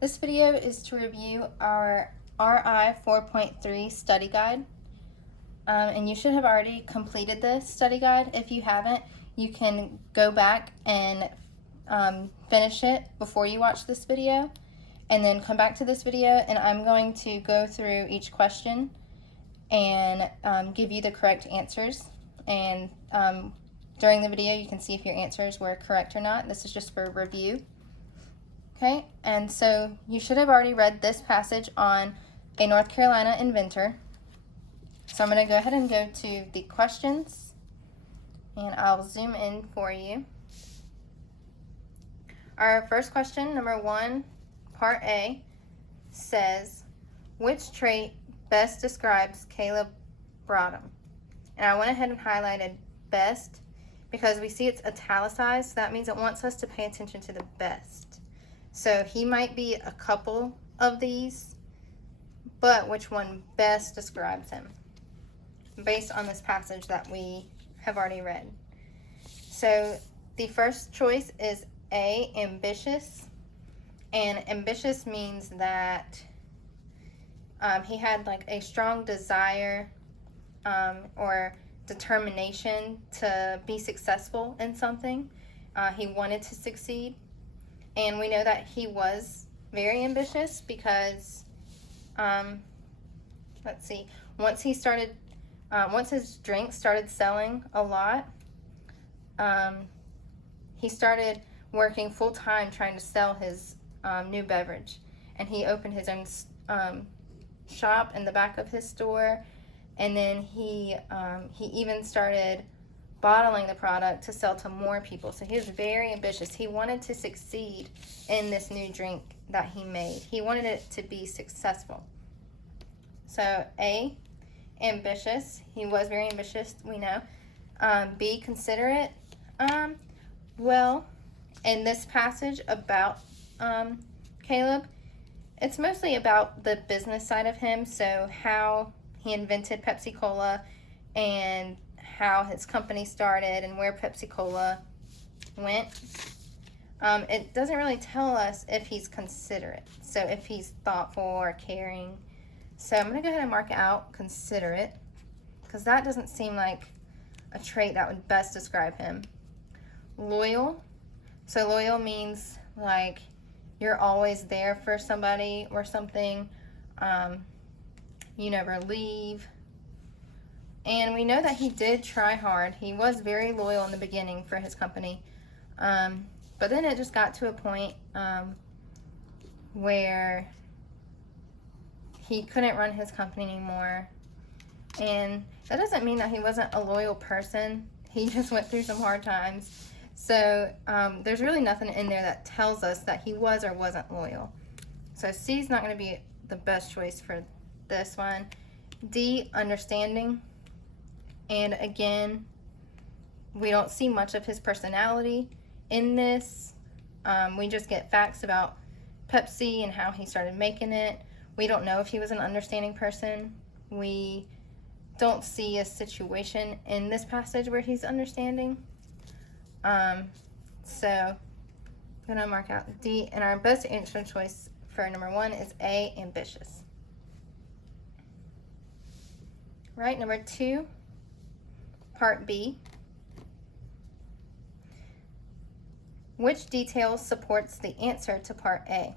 This video is to review our RI4.3 study guide. And you should have already completed this study guide. If you haven't, you can go back and finish it before you watch this video, and then come back to this video, and I'm going to go through each question and give you the correct answers. And during the video, you can see if your answers were correct or not. This is just for review. Okay, and so you should have already read this passage on a North Carolina inventor. So I'm going to go ahead and go to the questions, and I'll zoom in for you. Our first question, number 1, part A, says, which trait best describes Caleb Broadham? And I went ahead and highlighted best because we see it's italicized, so that means it wants us to pay attention to the best. So he might be a couple of these, but which one best describes him based on this passage that we have already read? So the first choice is A, ambitious. And ambitious means that he had like a strong desire or determination to be successful in something. He wanted to succeed. And we know that he was very ambitious because, let's see, once his drink started selling a lot, he started working full-time trying to sell his new beverage. And he opened his own shop in the back of his store, and then he even started bottling the product to sell to more people. So he was very ambitious. He wanted to succeed in this new drink that he made. He wanted it to be successful. So A, ambitious. He was very ambitious, we know. B, considerate. Well, in this passage about Caleb, it's mostly about the business side of him, so how he invented Pepsi Cola and how his company started and where Pepsi Cola went. It doesn't really tell us if he's considerate, so if he's thoughtful or caring. So I'm going to go ahead and mark out considerate, because that doesn't seem like a trait that would best describe him. Loyal. So loyal means like you're always there for somebody or something. You never leave. And we know that he did try hard. He was very loyal in the beginning for his company. But then it just got to a point where he couldn't run his company anymore. And that doesn't mean that he wasn't a loyal person. He just went through some hard times. So there's really nothing in there that tells us that he was or wasn't loyal. So C is not going to be the best choice for this one. D, understanding. And again, we don't see much of his personality in this. We just get facts about Pepsi and how he started making it. We don't know if he was an understanding person. We don't see a situation in this passage where he's understanding. So I'm going to mark out D, and our best answer choice for number 1 is A, ambitious. Right, number 2, part B. Which detail supports the answer to part A?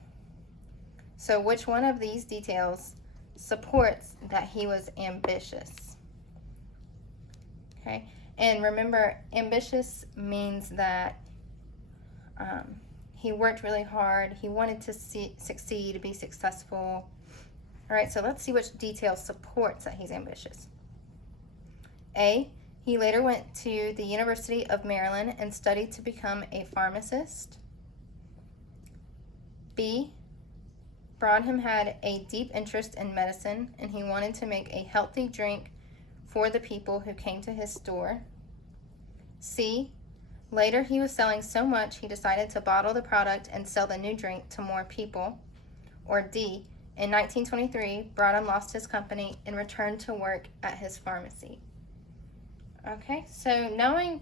So which one of these details supports that he was ambitious? Okay, and remember, ambitious means that he worked really hard. He wanted to succeed, be successful. All right, so let's see which detail supports that he's ambitious. A, he later went to the University of Maryland and studied to become a pharmacist. B, Broadham had a deep interest in medicine, and he wanted to make a healthy drink for the people who came to his store. C, later he was selling so much he decided to bottle the product and sell the new drink to more people. Or D, in 1923, Broadham lost his company and returned to work at his pharmacy. Okay, so knowing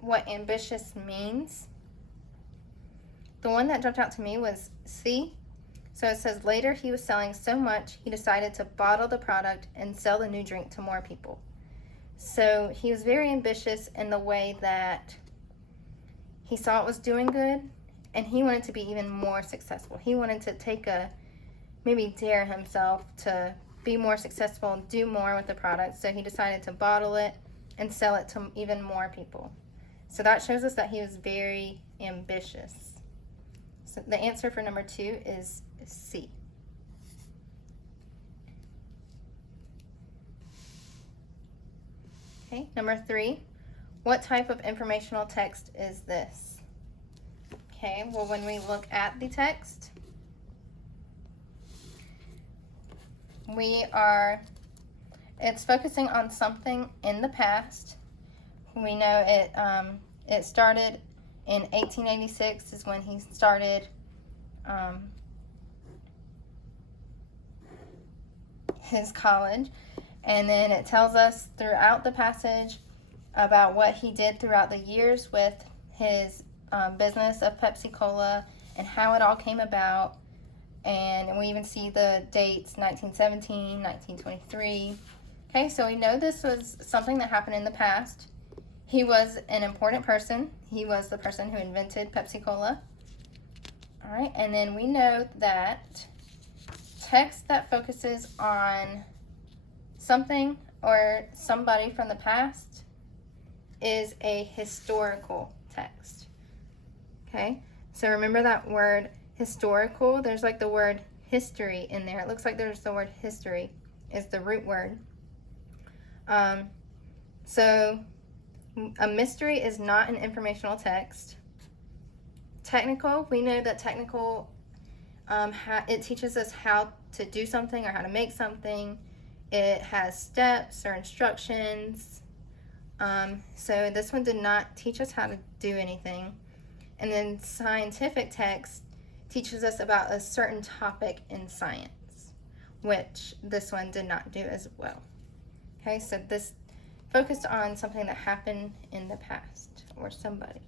what ambitious means, the one that jumped out to me was C. So it says later he was selling so much he decided to bottle the product and sell the new drink to more people. So he was very ambitious in the way that he saw it was doing good and he wanted to be even more successful. He wanted to maybe dare himself to be more successful and do more with the product. So he decided to bottle it and sell it to even more people. So that shows us that he was very ambitious. So the answer for number 2 is C. Okay, number 3, what type of informational text is this? Okay, well, when we look at the text, it's focusing on something in the past. We know it started in 1886 is when he started his college. And then it tells us throughout the passage about what he did throughout the years with his business of Pepsi Cola and how it all came about. And we even see the dates, 1917, 1923. Okay, so we know this was something that happened in the past. He was an important person. He was the person who invented Pepsi Cola. All right, and then we know that text that focuses on something or somebody from the past is a historical text. Okay, so remember that word historical. There's like the word history in there. It looks like there's the word history is the root word. So a mystery is not an informational text. Technical, we know that technical, it teaches us how to do something or how to make something. It has steps or instructions. So this one did not teach us how to do anything. And then scientific text teaches us about a certain topic in science, which this one did not do as well. Okay, so this focused on something that happened in the past or somebody.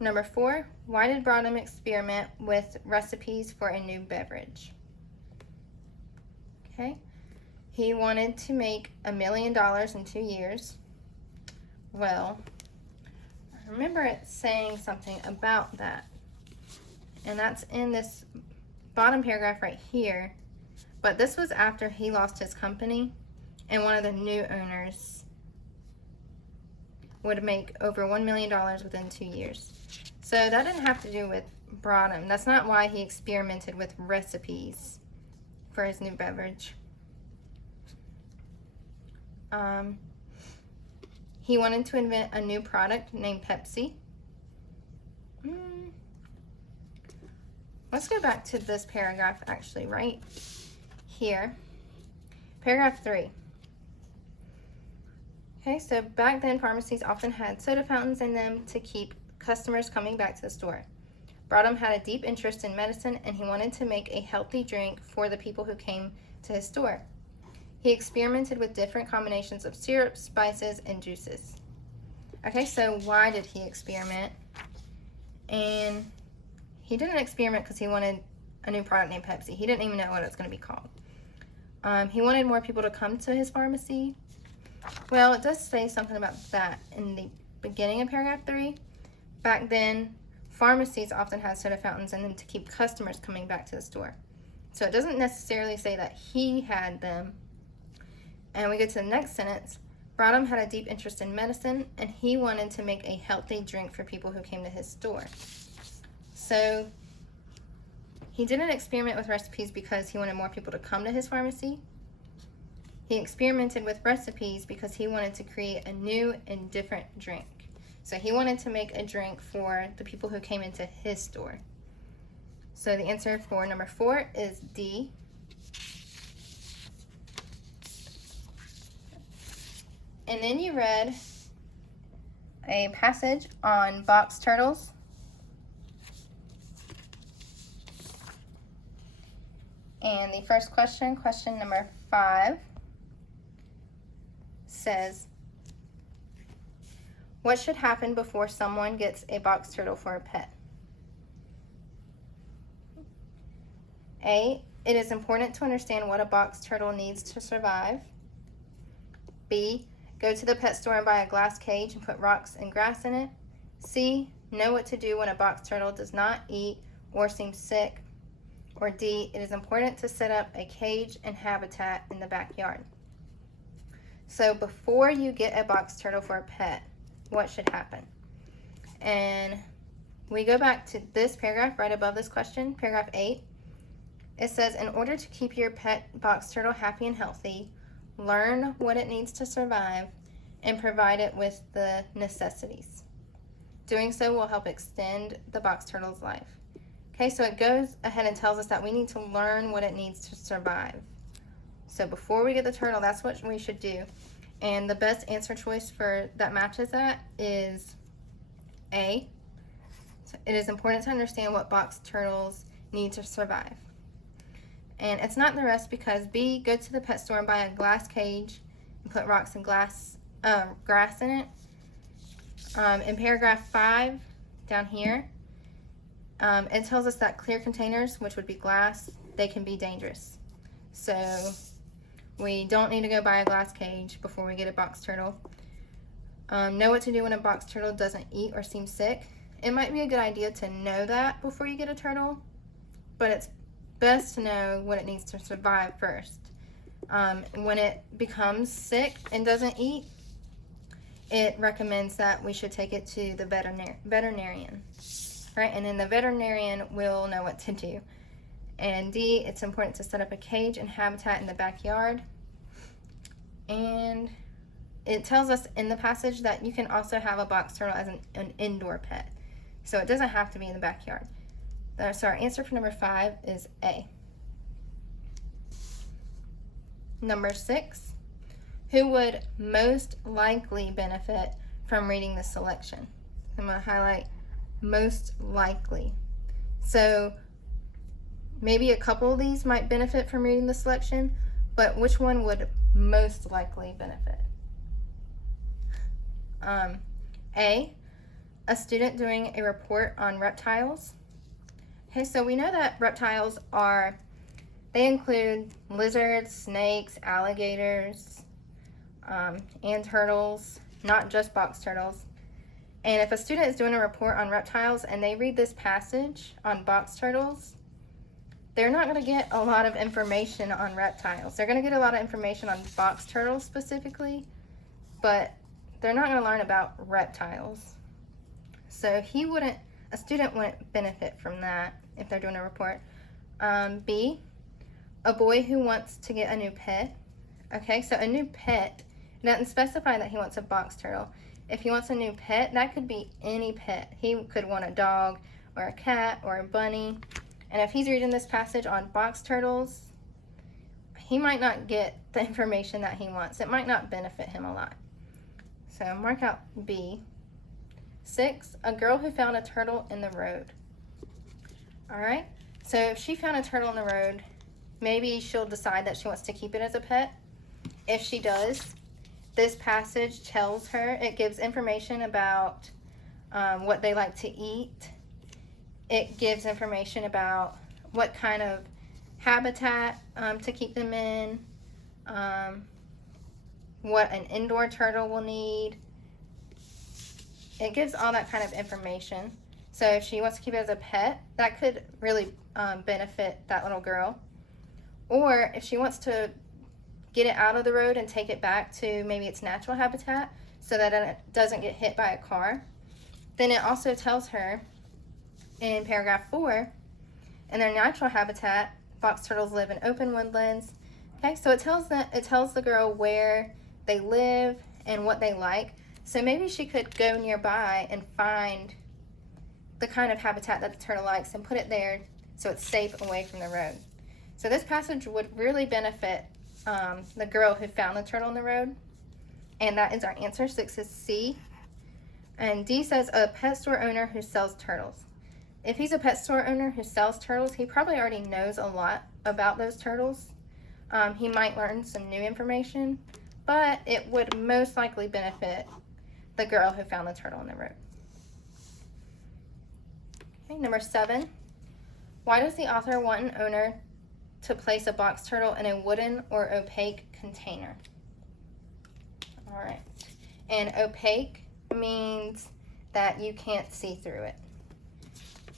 Number 4, why did Brodham experiment with recipes for a new beverage? Okay, he wanted to make $1 million in 2 years. Well, I remember it saying something about that, and that's in this bottom paragraph right here. But this was after he lost his company, and one of the new owners would make over $1 million within 2 years. So that didn't have to do with Brodham. That's not why he experimented with recipes for his new beverage. He wanted to invent a new product named Pepsi. Let's go back to this paragraph actually, right here. Paragraph 3. Okay, so back then pharmacies often had soda fountains in them to keep customers coming back to the store. Brodham had a deep interest in medicine and he wanted to make a healthy drink for the people who came to his store. He experimented with different combinations of syrups, spices, and juices. Okay, so why did he experiment? And he didn't experiment because he wanted a new product named Pepsi. He didn't even know what it was going to be called. He wanted more people to come to his pharmacy. Well, it does say something about that in the beginning of paragraph 3. Back then, pharmacies often had soda fountains in them to keep customers coming back to the store. So it doesn't necessarily say that he had them. And we get to the next sentence. Brodham had a deep interest in medicine, and he wanted to make a healthy drink for people who came to his store. So he didn't experiment with recipes because he wanted more people to come to his pharmacy. He experimented with recipes because he wanted to create a new and different drink. So he wanted to make a drink for the people who came into his store. So the answer for number 4 is D. And then you read a passage on box turtles. And the first question, question number 5, says, what should happen before someone gets a box turtle for a pet? A, it is important to understand what a box turtle needs to survive. B, go to the pet store and buy a glass cage and put rocks and grass in it. C, know what to do when a box turtle does not eat or seems sick. Or D, it is important to set up a cage and habitat in the backyard. So before you get a box turtle for a pet, what should happen? And we go back to this paragraph right above this question, paragraph 8. It says, in order to keep your pet box turtle happy and healthy, learn what it needs to survive and provide it with the necessities. Doing so will help extend the box turtle's life. Okay, so it goes ahead and tells us that we need to learn what it needs to survive. So before we get the turtle, that's what we should do. And the best answer choice for that matches that is A. So it is important to understand what box turtles need to survive. And it's not the rest because B, go to the pet store and buy a glass cage and put rocks and grass in it. In paragraph 5 down here, it tells us that clear containers, which would be glass, they can be dangerous. So we don't need to go buy a glass cage before we get a box turtle. Know what to do when a box turtle doesn't eat or seems sick. It might be a good idea to know that before you get a turtle, but it's best to know what it needs to survive first. When it becomes sick and doesn't eat, it recommends that we should take it to the veterinarian. Right, and then the veterinarian will know what to do. And D, it's important to set up a cage and habitat in the backyard. And it tells us in the passage that you can also have a box turtle as an indoor pet. So it doesn't have to be in the backyard. So our answer for number 5 is A. Number 6, who would most likely benefit from reading this selection? I'm going to highlight most likely. So maybe a couple of these might benefit from reading the selection, but which one would most likely benefit? A, a student doing a report on reptiles. Okay, so we know that reptiles they include lizards, snakes, alligators, and turtles, not just box turtles. And if a student is doing a report on reptiles and they read this passage on box turtles, they're not going to get a lot of information on reptiles. They're going to get a lot of information on box turtles specifically, but they're not going to learn about reptiles. So a student wouldn't benefit from that if they're doing a report. B, a boy who wants to get a new pet. Okay, so a new pet, it doesn't specify that he wants a box turtle. If he wants a new pet, that could be any pet. He could want a dog or a cat or a bunny. And if he's reading this passage on box turtles, he might not get the information that he wants. It might not benefit him a lot. So mark out B. 6, a girl who found a turtle in the road. All right, so if she found a turtle in the road, maybe she'll decide that she wants to keep it as a pet. If she does, this passage tells her, it gives information about what they like to eat. It gives information about what kind of habitat to keep them in, what an indoor turtle will need. It gives all that kind of information. So if she wants to keep it as a pet, that could really benefit that little girl. Or if she wants to get it out of the road and take it back to maybe its natural habitat so that it doesn't get hit by a car, then it also tells her in paragraph 4, in their natural habitat, box turtles live in open woodlands. Okay, so it tells the girl where they live and what they like. So maybe she could go nearby and find the kind of habitat that the turtle likes and put it there so it's safe away from the road. So this passage would really benefit the girl who found the turtle in the road. And that is our answer. 6 is C. And D says a pet store owner who sells turtles. If he's a pet store owner who sells turtles, he probably already knows a lot about those turtles. He might learn some new information, but it would most likely benefit the girl who found the turtle in the road. Okay, number 7. Why does the author want an owner to place a box turtle in a wooden or opaque container? All right. And opaque means that you can't see through it.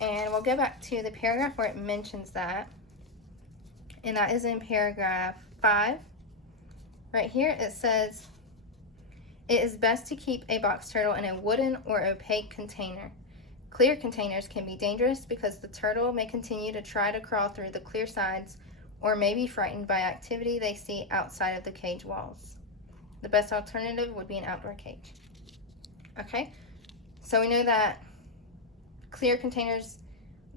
And we'll go back to the paragraph where it mentions that. And that is in paragraph 5. Right here it says, it is best to keep a box turtle in a wooden or opaque container. Clear containers can be dangerous because the turtle may continue to try to crawl through the clear sides or may be frightened by activity they see outside of the cage walls. The best alternative would be an outdoor cage. Okay, so we know that clear containers,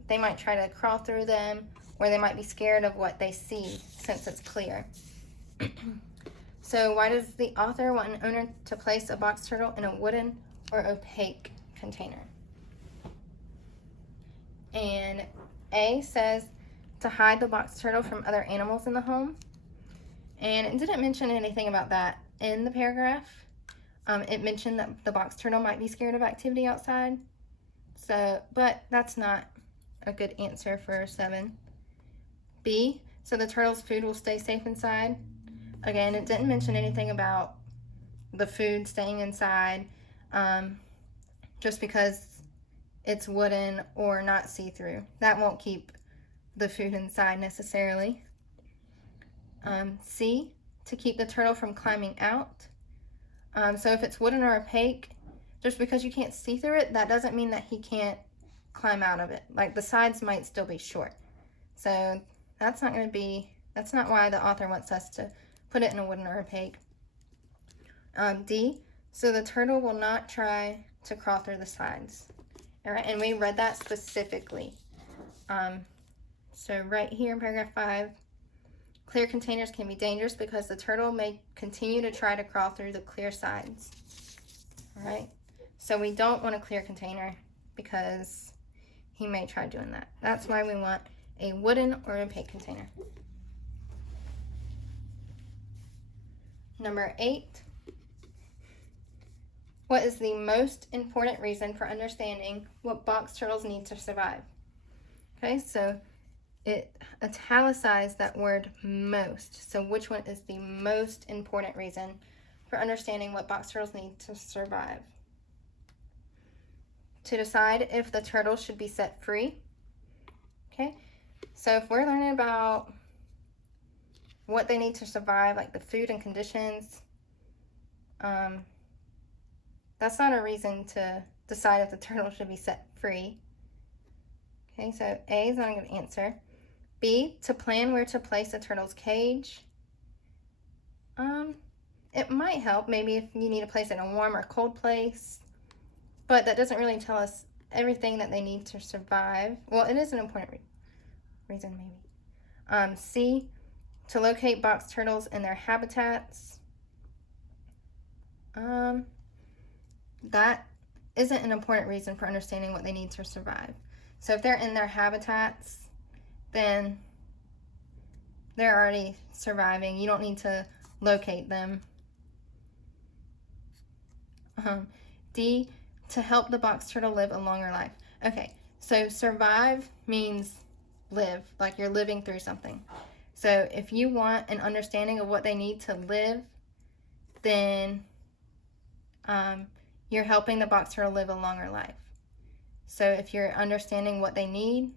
they might try to crawl through them, or they might be scared of what they see since it's clear. So why does the author want an owner to place a box turtle in a wooden or opaque container? And A says to hide the box turtle from other animals in the home. And it didn't mention anything about that in the paragraph. It mentioned that the box turtle might be scared of activity outside. So, but that's not a good answer for 7. B, so the turtle's food will stay safe inside. Again, it didn't mention anything about the food staying inside, just because it's wooden or not see-through. That won't keep the food inside necessarily. C, to keep the turtle from climbing out. So if it's wooden or opaque, just because you can't see through it, that doesn't mean that he can't climb out of it. Like, the sides might still be short. So that's not why the author wants us to put it in a wooden or opaque. D, so the turtle will not try to crawl through the sides. All right, and we read that specifically. So right here in paragraph 5, clear containers can be dangerous because the turtle may continue to try to crawl through the clear sides. All right, so we don't want a clear container because he may try doing that. That's why we want a wooden or opaque container. Number 8, what is the most important reason for understanding what box turtles need to survive? Okay, so it italicized that word most. So which one is the most important reason for understanding what box turtles need to survive? To decide if the turtle should be set free. Okay, so if we're learning about what they need to survive, like the food and conditions, that's not a reason to decide if the turtle should be set free. Okay, so A is not a good answer. B, to plan where to place a turtle's cage. It might help, maybe if you need to place it in a warm or cold place, but that doesn't really tell us everything that they need to survive. Well, it is an important reason, maybe. C, to locate box turtles in their habitats. That isn't an important reason for understanding what they need to survive. So if they're in their habitats, then they're already surviving. You don't need to locate them. D, to help the box turtle live a longer life. Okay, so survive means live, like you're living through something. So if you want an understanding of what they need to live, then you're helping the box turtle live a longer life. So if you're understanding what they need,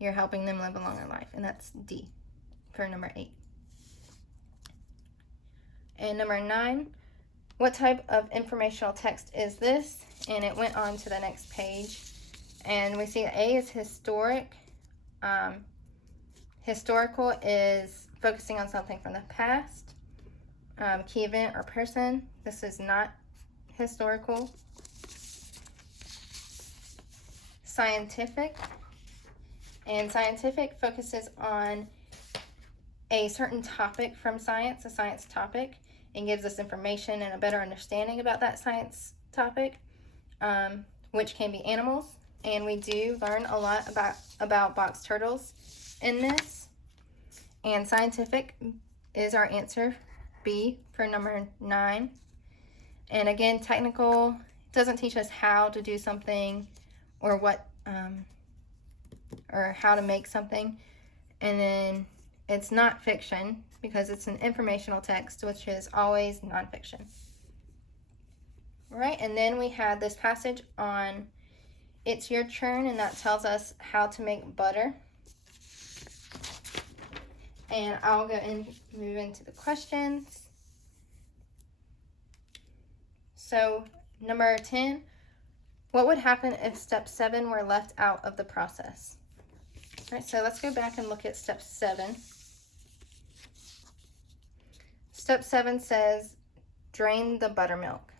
you're helping them live a longer life. And that's D for number 8. And number 9, what type of informational text is this? And it went on to the next page. And we see A is historic. Historical is focusing on something from the past. Key event or person. This is not historical. Scientific. And scientific focuses on a certain topic from science, a science topic, and gives us information and a better understanding about that science topic, which can be animals. And we do learn a lot about box turtles in this. And scientific is our answer, B, for number 9. And again, technical doesn't teach us how to do something or what or how to make something. And then it's not fiction because it's an informational text, which is always nonfiction. All right, and then we have this passage on It's Your Turn, and that tells us how to make butter. And I'll go and move into the questions. So, number 10, what would happen if step 7 were left out of the process? All right, so let's go back and look at step 7. Step 7 says, drain the buttermilk.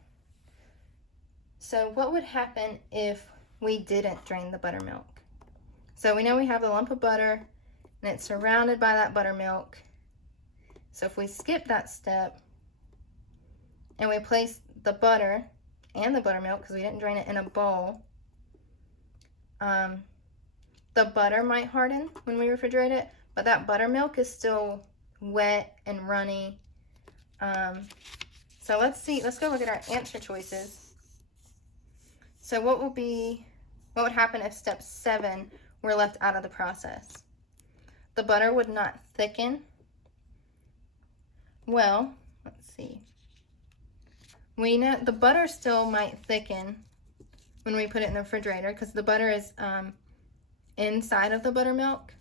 So what would happen if we didn't drain the buttermilk? So we know we have the lump of butter, and it's surrounded by that buttermilk. So if we skip that step, and we place the butter and the buttermilk, because we didn't drain it, in a bowl, the butter might harden when we refrigerate it, but that buttermilk is still wet and runny. So let's go look at our answer choices. So what would happen if step 7 were left out of the process? The butter would not thicken. Well, let's see. We know the butter still might thicken when we put it in the refrigerator because the butter is inside of the buttermilk.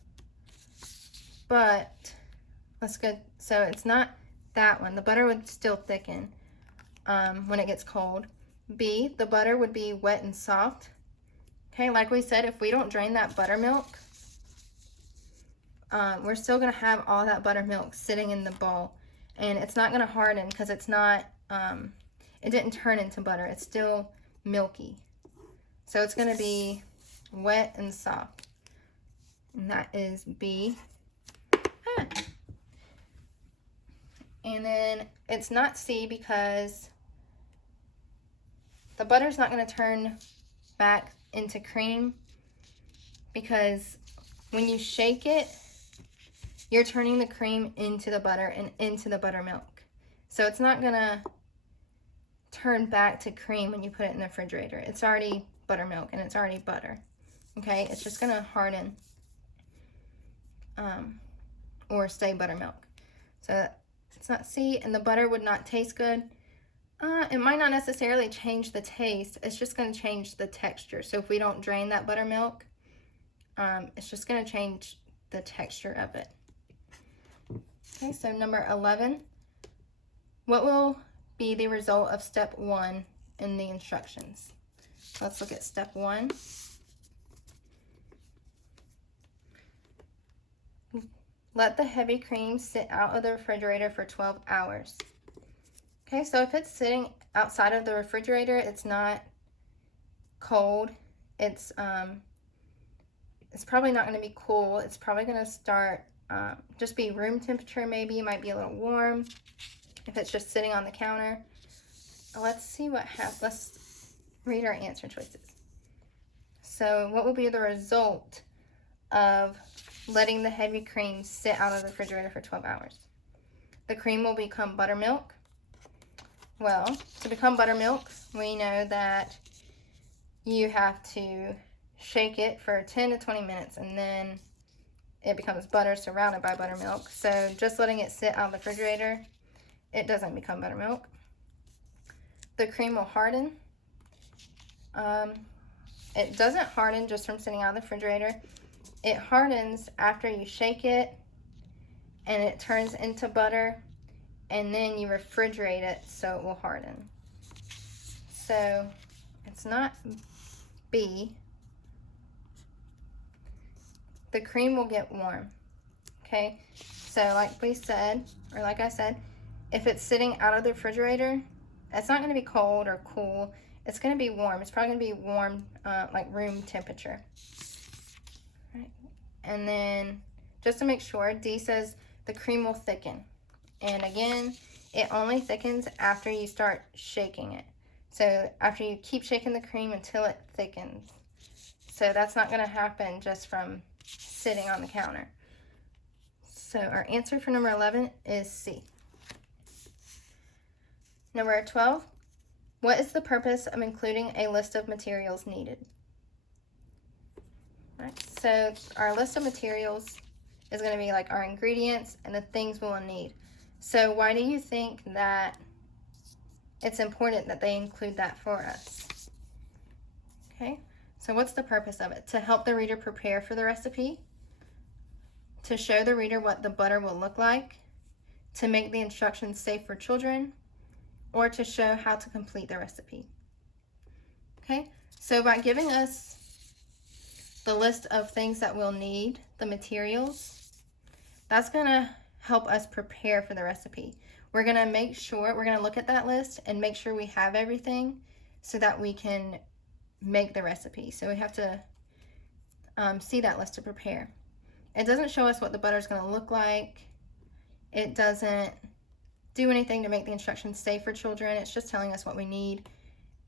But let's go. So it's not that one. The butter would still thicken when it gets cold. B, the butter would be wet and soft. Okay, like we said, if we don't drain that buttermilk, we're still going to have all that buttermilk sitting in the bowl. And it's not going to harden because it's not, it didn't turn into butter. It's still milky. So it's going to be wet and soft. And that is B. And then it's not C because the butter's not going to turn back into cream because when you shake it, you're turning the cream into the butter and into the buttermilk. So it's not going to turn back to cream when you put it in the refrigerator. It's already buttermilk and it's already butter. Okay, it's just going to harden or stay buttermilk. So it's not C, and the butter would not taste good. It might not necessarily change the taste. It's just going to change the texture. So if we don't drain that buttermilk, it's just going to change the texture of it. Okay, so number 11. What will be the result of step 1 in the instructions? Let's look at step 1. Let the heavy cream sit out of the refrigerator for 12 hours. Okay, so if it's sitting outside of the refrigerator, it's not cold. It's probably not going to be cool. It's probably going to start just be room temperature maybe. It might be a little warm if it's just sitting on the counter. Let's see what happens. Let's read our answer choices. So what will be the result of letting the heavy cream sit out of the refrigerator for 12 hours? The cream will become buttermilk. Well, to become buttermilk, we know that you have to shake it for 10 to 20 minutes and then it becomes butter surrounded by buttermilk. So just letting it sit out of the refrigerator, it doesn't become buttermilk. The cream will harden. It doesn't harden just from sitting out of the refrigerator. It hardens after you shake it and it turns into butter, and then you refrigerate it so it will harden. So it's not B. The cream will get warm. Okay, so like we said, or like I said, if it's sitting out of the refrigerator, it's not going to be cold or cool. It's going to be warm. It's probably going to be warm, like room temperature. Right. And then just to make sure, D says the cream will thicken. And again, it only thickens after you start shaking it. So after you keep shaking the cream until it thickens. So that's not going to happen just from sitting on the counter. So our answer for number 11 is C. Number 12, what is the purpose of including a list of materials needed? All right, so our list of materials is going to be like our ingredients and the things we'll need. So why do you think that it's important that they include that for us? Okay, so what's the purpose of it? To help the reader prepare for the recipe, to show the reader what the butter will look like, to make the instructions safe for children, or to show how to complete the recipe. Okay, so by giving us the list of things that we'll need, the materials, that's going to help us prepare for the recipe. We're going to look at that list and make sure we have everything so that we can make the recipe. So we have to see that list to prepare. It doesn't show us what the butter is going to look like. It doesn't do anything to make the instructions safe for children. It's just telling us what we need,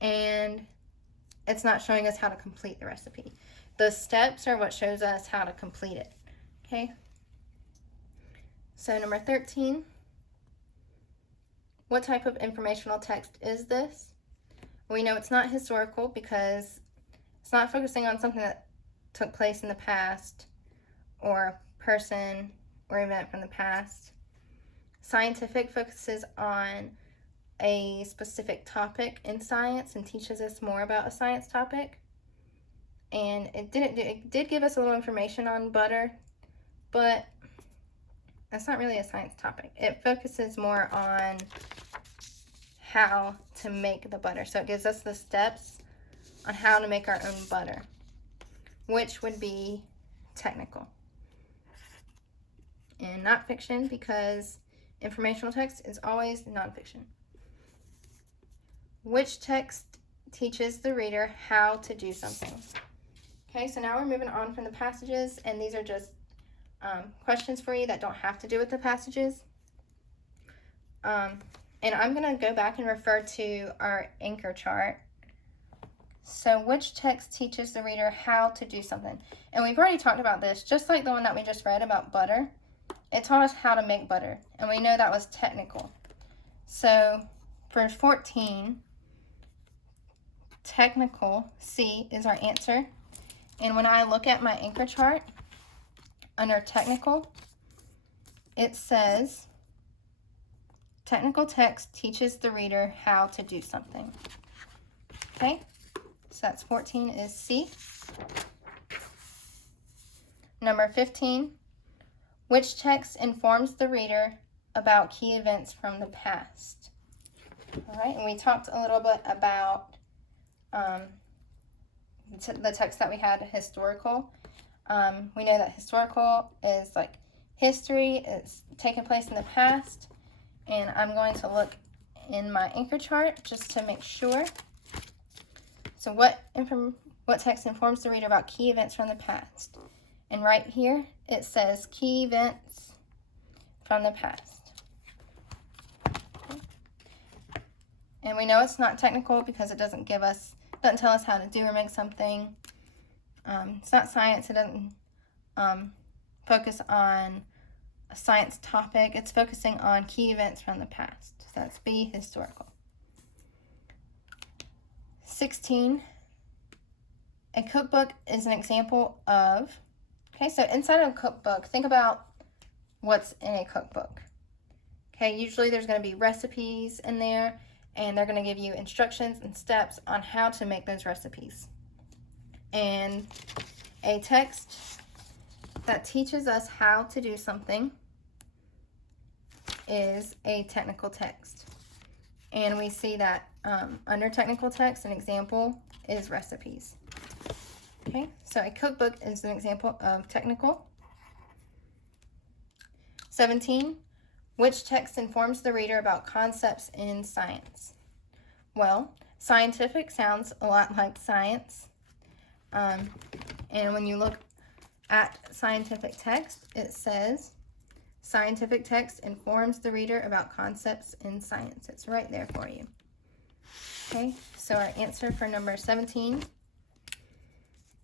and it's not showing us how to complete the recipe. The steps are what shows us how to complete it. Okay, so number 13, what type of informational text is this? We know it's not historical because it's not focusing on something that took place in the past or a person or event from the past. Scientific focuses on a specific topic in science and teaches us more about a science topic. And it did give us a little information on butter, but that's not really a science topic. It focuses more on how to make the butter. So it gives us the steps on how to make our own butter, which would be technical and not fiction, because informational text is always nonfiction. Which text teaches the reader how to do something? Okay, so now we're moving on from the passages, and these are just questions for you that don't have to do with the passages. And I'm going to go back and refer to our anchor chart. So which text teaches the reader how to do something? And we've already talked about this, just like the one that we just read about butter. It taught us how to make butter, and we know that was technical. So for 14, technical, C is our answer. And when I look at my anchor chart, under technical, it says technical text teaches the reader how to do something. Okay, so that's 14 is C. Number 15, which text informs the reader about key events from the past? All right, and we talked a little bit about the text that we had, historical. We know that historical is like history, it's taken place in the past, and I'm going to look in my anchor chart just to make sure. So what text informs the reader about key events from the past? And right here it says key events from the past. Okay. And we know it's not technical because it doesn't tell us how to do or make something. It's not science. It doesn't focus on a science topic. It's focusing on key events from the past. So that's B, historical. 16, a cookbook is an example of, okay, so inside of a cookbook, think about what's in a cookbook. Okay, usually there's going to be recipes in there, and they're going to give you instructions and steps on how to make those recipes. And a text that teaches us how to do something is a technical text. And we see that under technical text, an example is recipes. Okay, so a cookbook is an example of technical. 17, which text informs the reader about concepts in science? Well, scientific sounds a lot like science. And when you look at scientific text, it says scientific text informs the reader about concepts in science. It's right there for you. Okay, so our answer for number 17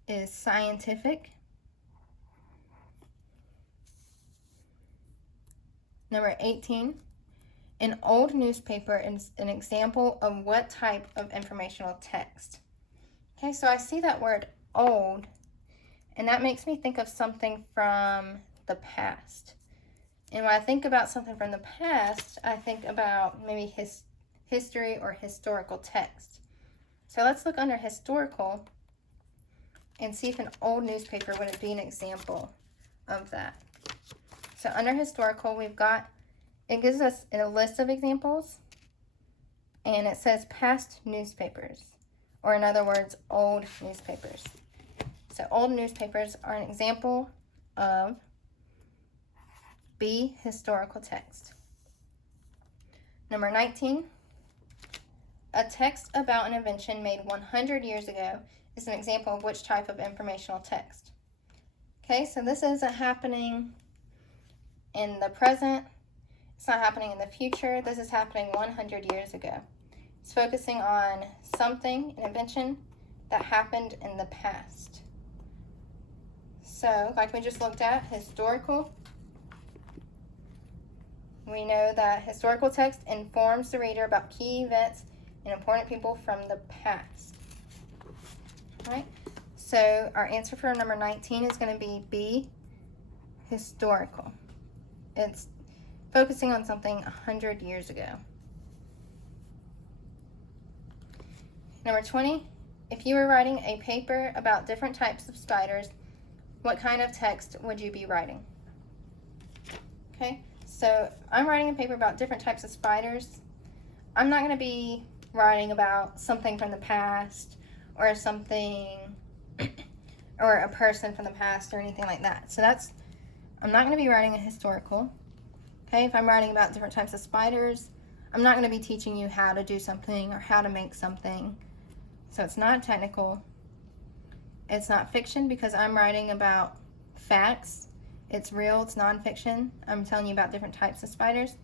is scientific. Number 18, an old newspaper is an example of what type of informational text? Okay, so I see that word old, and that makes me think of something from the past. And when I think about something from the past, I think about maybe history or historical text. So let's look under historical and see if an old newspaper would be an example of that. So under historical, we've got, it gives us a list of examples, and it says past newspapers, or in other words, old newspapers. So old newspapers are an example of B, historical text. Number 19, a text about an invention made 100 years ago is an example of which type of informational text. Okay, so this isn't happening in the present. It's not happening in the future. This is happening 100 years ago. It's focusing on something, an invention, that happened in the past. So, like we just looked at, historical. We know that historical text informs the reader about key events and important people from the past. All right? So, our answer for number 19 is going to be B, historical. It's focusing on something 100 years ago. Number 20, if you were writing a paper about different types of spiders, what kind of text would you be writing? Okay, so I'm writing a paper about different types of spiders. I'm not going to be writing about something from the past or something or a person from the past or anything like that. So I'm not going to be writing a historical. Okay, if I'm writing about different types of spiders, I'm not going to be teaching you how to do something or how to make something. So it's not technical. It's not fiction because I'm writing about facts. It's real, it's nonfiction. I'm telling you about different types of spiders.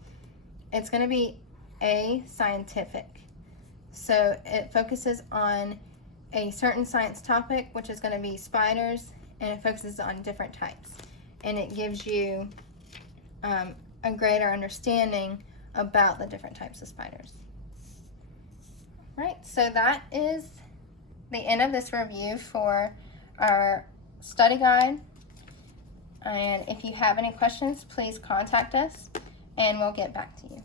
It's going to be A, scientific. So it focuses on a certain science topic, which is going to be spiders, and it focuses on different types. And it gives you a greater understanding about the different types of spiders. Right, so that is the end of this review for our study guide. And if you have any questions, please contact us and we'll get back to you.